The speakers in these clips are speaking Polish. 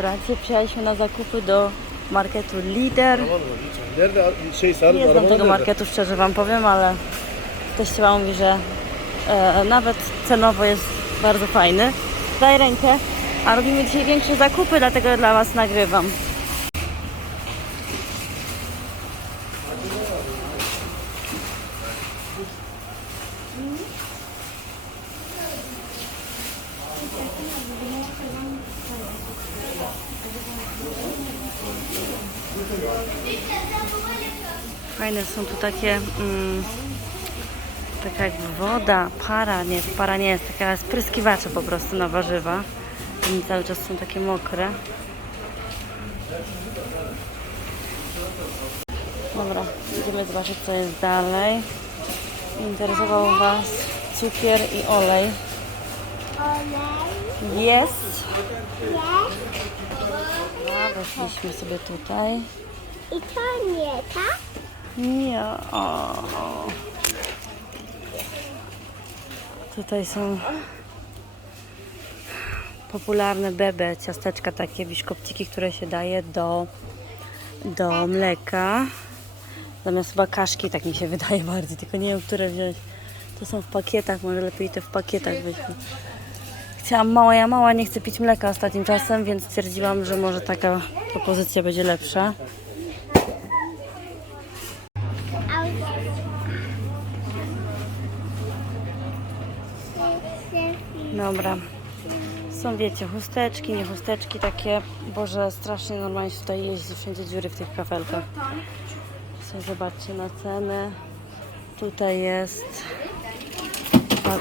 Dobra, dzisiaj przyjechaliśmy na zakupy do marketu Lider. Nerede şey sarı Nie znam tego nerede? marketu, szczerze Wam powiem, ale teściowa mówi, że e, nawet cenowo jest bardzo fajny. Daj rękę. A robimy dzisiaj większe zakupy, dlatego dla Was nagrywam. Fajne są tu takie, mm, taka jak woda, para, nie, para nie jest, taka spryskiwacze po prostu na warzywa. I cały czas są takie mokre. Dobra, idziemy zobaczyć co jest dalej. Interesował Was cukier i olej. Olej. Jest. Jest. Weszliśmy sobie tutaj. I to nie, tak? Nie. O. Tutaj są popularne bebe, ciasteczka takie, biszkopciki, które się daje do, do mleka. Zamiast chyba kaszki, tak mi się wydaje bardziej, tylko nie wiem, które wziąć. To są w pakietach, może lepiej te w pakietach weźmy. Chciałam mała, ja mała nie chcę pić mleka ostatnim czasem, więc stwierdziłam, że może taka propozycja będzie lepsza. Dobra. Są, wiecie, chusteczki, nie chusteczki takie. Boże, strasznie normalnie się tutaj jeździ, wszędzie dziury w tych kafelkach. Zobaczcie na cenę. Tutaj jest,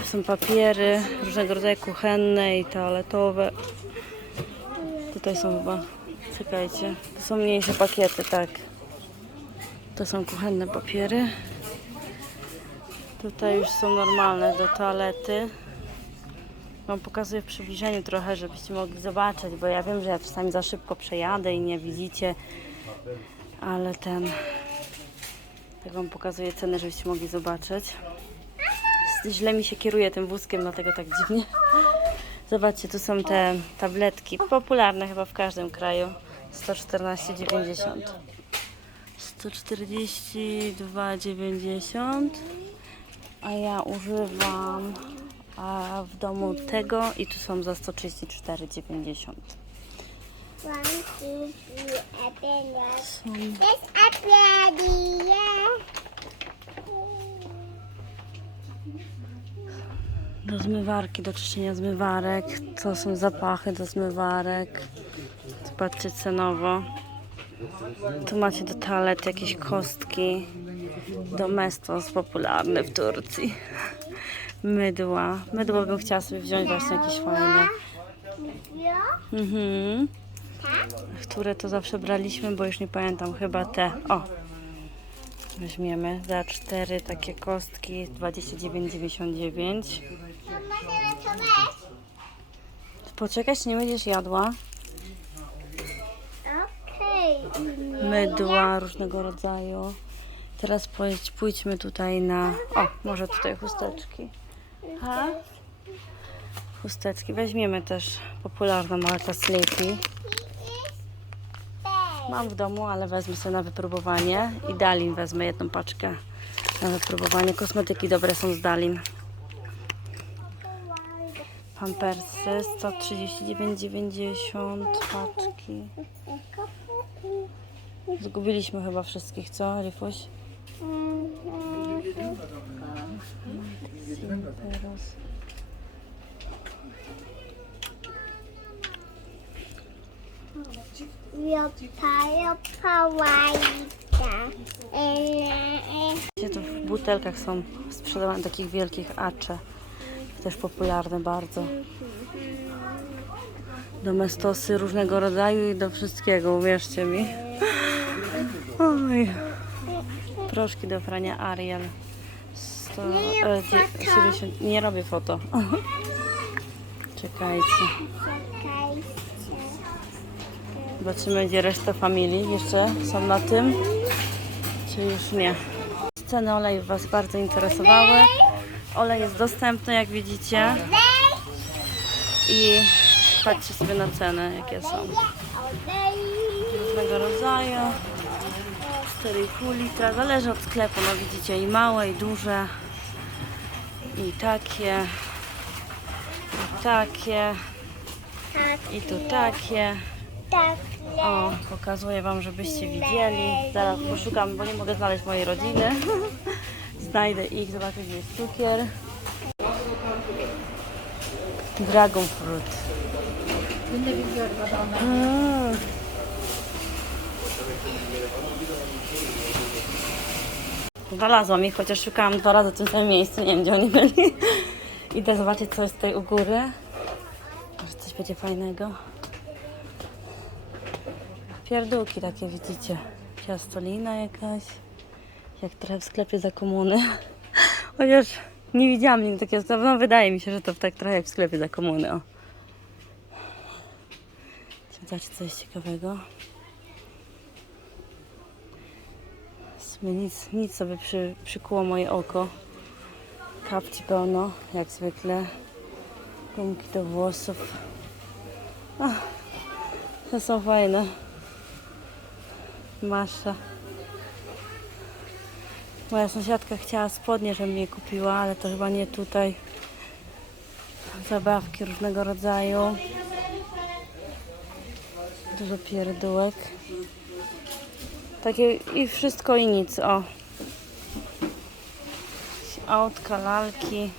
są papiery różnego rodzaju kuchenne i toaletowe. Tutaj są chyba, czekajcie, to są mniejsze pakiety, tak. To są kuchenne papiery. Tutaj już są normalne do toalety. Wam pokazuję w przybliżeniu trochę, żebyście mogli zobaczyć, bo ja wiem, że ja czasami za szybko przejadę i nie widzicie, ale ten... Tak Wam pokazuję cenę, żebyście mogli zobaczyć. Źle mi się kieruje tym wózkiem, dlatego tak dziwnie. Zobaczcie, tu są te tabletki, popularne chyba w każdym kraju. 114,90. 142,90 a ja używam a w domu tego i tu są za 134,90 One, two, three, open it. Są do zmywarki, do czyszczenia zmywarek. To są zapachy do zmywarek. Zobaczcie cenowo. Tu macie do toalet jakieś kostki. Domestos popularny w Turcji. Mydła. Mydło bym chciała sobie wziąć właśnie jakieś fajne. Mhm. Które to zawsze braliśmy, bo już nie pamiętam, chyba te. O! Weźmiemy za cztery takie kostki 29,99. To możemy to weź. Poczekaj, czy nie będziesz jadła? Mydła różnego rodzaju. Teraz pójdź, pójdźmy tutaj na. O, może tutaj chusteczki. Ha? Chusteczki. Weźmiemy też popularną markę Sleepy. Mam w domu, ale wezmę sobie na wypróbowanie. I Dalin wezmę jedną paczkę na wypróbowanie. Kosmetyki dobre są z Dalin. Pampersy 139,90 paczki. Zgubiliśmy chyba wszystkich, co, Rifuś? Simperos. Wiotają pałajka. W butelkach są sprzedawane takich wielkich acze. Też popularne bardzo. Domestosy różnego rodzaju i do wszystkiego, uwierzcie mi. Oj. Proszki do prania Ariel. 100, e, dzie- 70, nie robię foto. Czekajcie. Zobaczymy, gdzie reszta familii jeszcze są na tym, czy już nie. Ceny olejów Was bardzo interesowały. Olej jest dostępny, jak widzicie. I patrzcie sobie na ceny, jakie są. Różnego rodzaju. 4,5 litra, zależy od sklepu, no widzicie i małe, i duże, i takie, i takie, Tak. i tu takie. Tak. O, pokazuję Wam, żebyście widzieli. Zaraz poszukam, bo nie mogę znaleźć mojej rodziny. Znajdę ich, zobaczę gdzie jest cukier. Dragon fruit. Mm. Znalazłam ich, chociaż szukałam dwa razy w tym samym miejscu. Nie wiem, gdzie oni byli. Idę zobaczyć, co jest tutaj u góry. Może coś będzie fajnego. Pierdółki takie widzicie. Ciastolina jakaś. Jak trochę w sklepie za komuny. Chociaż nie widziałam nigdy takiego sklepu. No wydaje mi się, że to tak trochę jak w sklepie za komuny. O. Zobaczcie coś ciekawego. W sumie nic, nic sobie przy, przykuło moje oko. Kapci pełno, jak zwykle. Gumki do włosów. Ach, to są fajne. Masza. Moja sąsiadka chciała spodnie, żebym je kupiła, ale to chyba nie tutaj. Zabawki różnego rodzaju. Dużo pierdółek. Takie i wszystko i nic, o. Autka, lalki.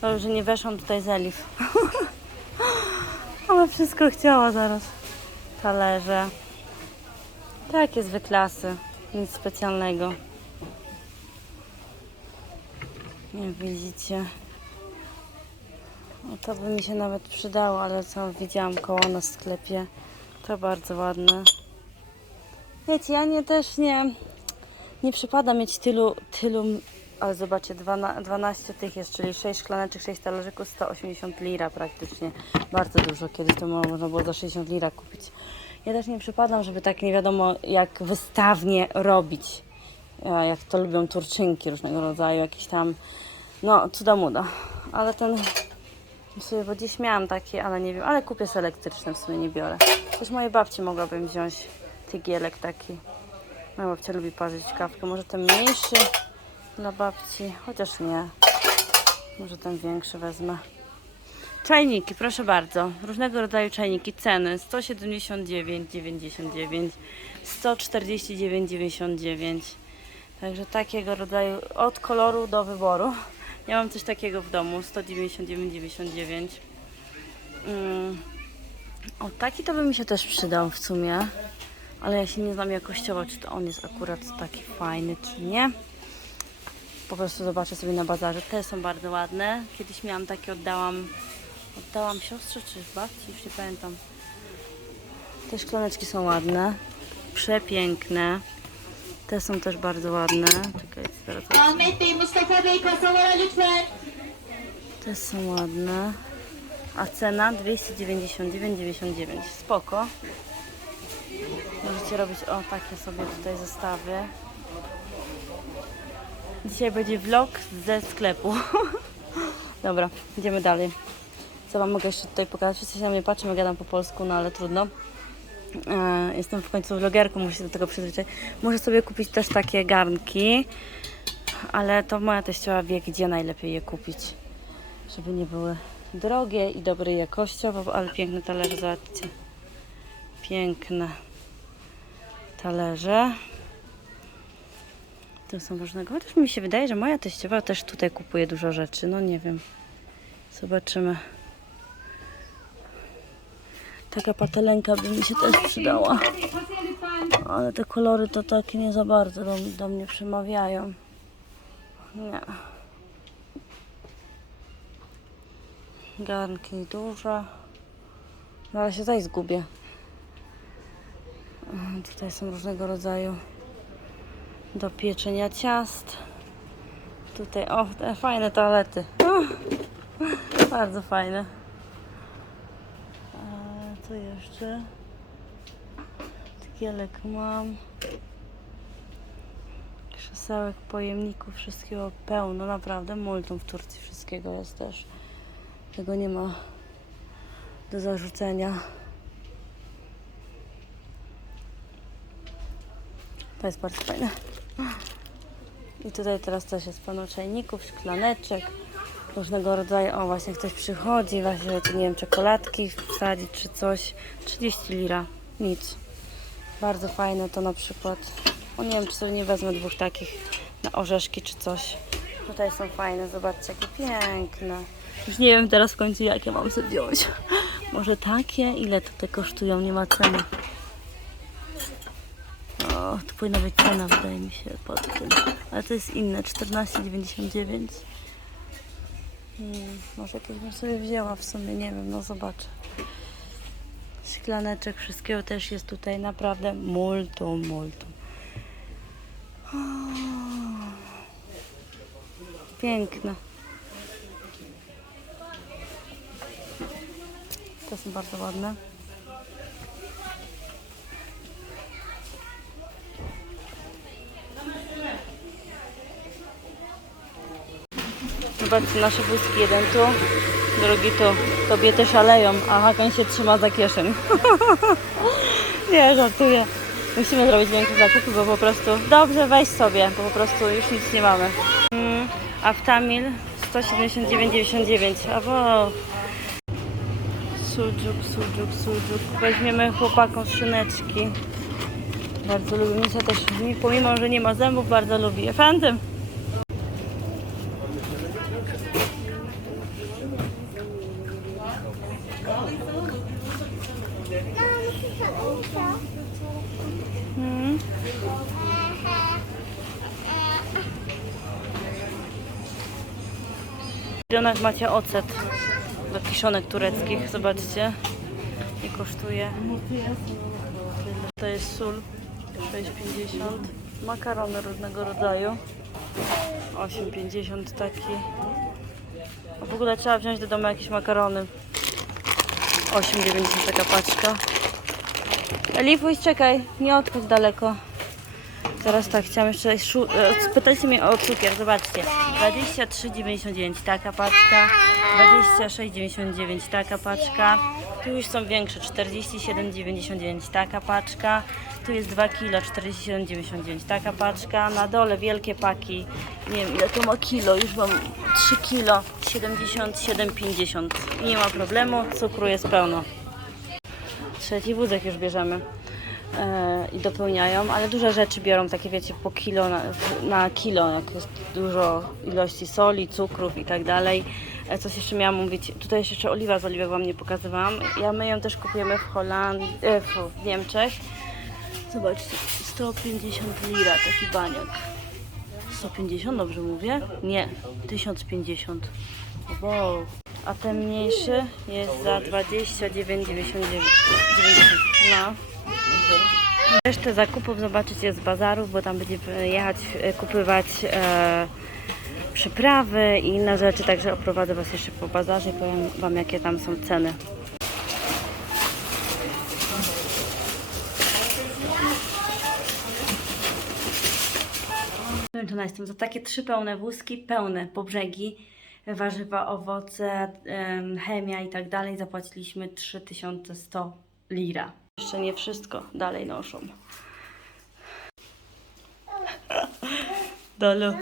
Dobrze, nie weszłam tutaj z Elif. Ale wszystko chciała zaraz. Talerze. Takie zwyklasy. Nic specjalnego. Jak widzicie. No to by mi się nawet przydało, ale co widziałam koło nas w sklepie. To bardzo ładne. Wiecie, ja nie też nie, nie przypada mieć tylu, tylu, ale zobaczcie, 12, 12 tych jest, czyli 6 szklaneczek, 6 talerzyków, 180 lira praktycznie. Bardzo dużo, kiedyś to można było za 60 lira kupić. Ja też nie przypadam, żeby tak nie wiadomo jak wystawnie robić. Ja, Jak to lubią turczynki różnego rodzaju, jakieś tam, no cuda muda. Ale ten sobie, bo gdzieś miałam takie, ale nie wiem, ale kupię sobie elektryczne, w sumie nie biorę. Też mojej babci mogłabym wziąć tygielek taki. Moja babcia lubi parzyć kawkę, może ten mniejszy dla babci, chociaż nie. Może ten większy wezmę. Czajniki, proszę bardzo. Różnego rodzaju czajniki. Ceny 179,99, 149,99. Także takiego rodzaju od koloru do wyboru. Ja mam coś takiego w domu 199,99. Mm. O, taki to by mi się też przydał w sumie. Ale ja się nie znam jakościowo, czy to on jest akurat taki fajny, czy nie. Po prostu zobaczę sobie na bazarze. Te są bardzo ładne. Kiedyś miałam takie, oddałam Oddałam siostrze czy babci, już nie pamiętam. Te szklaneczki są ładne. Przepiękne. Te są też bardzo ładne. Czekajcie, zaraz. Te są ładne. A cena 299,99. Spoko. Możecie robić o takie sobie tutaj zestawy. Dzisiaj będzie vlog ze sklepu. Dobra, idziemy dalej. Co wam mogę jeszcze tutaj pokazać? Wszyscy się na mnie patrzą, jak gadam po polsku, no ale trudno. E, Jestem w końcu vlogerką, muszę się do tego przyzwyczaić. Muszę sobie kupić też takie garnki, ale to moja teściowa wie, gdzie najlepiej je kupić żeby nie były drogie i dobrej jakościowo, ale piękne talerze, zobaczcie. Piękne talerze. To są różnego. Chociaż mi się wydaje, że moja teściowa też tutaj kupuje dużo rzeczy. No nie wiem. Zobaczymy. Taka patelenka by mi się też przydała. Ale te kolory to takie nie za bardzo do, do mnie przemawiają. Nie. Garnki duże. No ale się tutaj zgubię. Tutaj są różnego rodzaju do pieczenia ciast. Tutaj, o, te fajne toalety. O, bardzo fajne. A co jeszcze? Tygielek mam. Krzesełek, pojemników, wszystkiego pełno, naprawdę. Multum w Turcji wszystkiego jest też. Tego nie ma do zarzucenia. To jest bardzo fajne. I tutaj teraz też jest pełno czajników, szklaneczek, różnego rodzaju. O, właśnie ktoś przychodzi, właśnie, nie wiem, czekoladki wsadzić czy coś. 30 lira, nic. Bardzo fajne to na przykład. O, nie wiem, czy sobie nie wezmę dwóch takich na orzeszki czy coś. Tutaj są fajne, zobaczcie, jakie piękne. Już nie wiem teraz w końcu, jakie mam sobie wziąć. Może takie? Ile tutaj kosztują? Nie ma ceny. O, tu powinna być cena, wydaje mi się, pod tym. Ale to jest inne, 14,99. Hmm, może jakieś bym sobie wzięła w sumie, nie wiem, no zobaczę. Szklaneczek, wszystkiego też jest tutaj naprawdę multum, multum. O, Piękne. To są bardzo ładne. Zobaczcie, nasze wózki. Jeden tu, drugi tu. Kobiety szaleją, a Hakan się trzyma za kieszeń. nie, żartuję. Musimy zrobić większe zakupy, bo po prostu... Dobrze, weź sobie, bo po prostu już nic nie mamy. Mm, a w Tamil 179,99. A bo... Sujuk, sujuk, sujuk. Weźmiemy chłopakom szyneczki. Bardzo lubię. Misia też, pomimo, że nie ma zębów, bardzo lubi. Efendim. Milionach macie ocet do kiszonek tureckich, zobaczcie. Nie kosztuje. To jest sól, 6,50. Makarony różnego rodzaju. 8,50 taki. A w ogóle trzeba wziąć do domu jakieś makarony. 8,90 taka paczka. Elifuś, czekaj, nie odchodź daleko. Teraz tak, chciałam jeszcze szu- e, spytajcie mnie o cukier, zobaczcie. 23,99 taka paczka, 26,99 taka paczka. Tu już są większe, 47,99 taka paczka. Tu jest 2 kg, 47,99 taka paczka. Na dole wielkie paki, nie wiem ile to ma kilo, już mam 3 kg, 77,50. Nie ma problemu, cukru jest pełno. Trzeci wózek już bierzemy i dopełniają, ale duże rzeczy biorą, takie wiecie, po kilo na, na kilo, jak jest dużo ilości soli, cukrów i tak dalej. E, Coś jeszcze miałam mówić, tutaj jeszcze oliwa z oliwek Wam nie pokazywałam. Ja my ją też kupujemy w Holandii, e, w Niemczech. Zobaczcie, 150 lira taki baniak. 150, dobrze mówię? Nie, 1050. Wow. A ten mniejszy jest za 29,99. No. Resztę zakupów zobaczycie z bazarów, bo tam będziemy jechać, e, kupywać e, przyprawy i inne rzeczy, także oprowadzę Was jeszcze po bazarze i powiem Wam jakie tam są ceny. Zmęczona jestem za takie trzy pełne wózki, pełne po brzegi, warzywa, owoce, em, chemia i tak dalej. Zapłaciliśmy 3100 lira. Jeszcze nie wszystko dalej noszą. Dolu.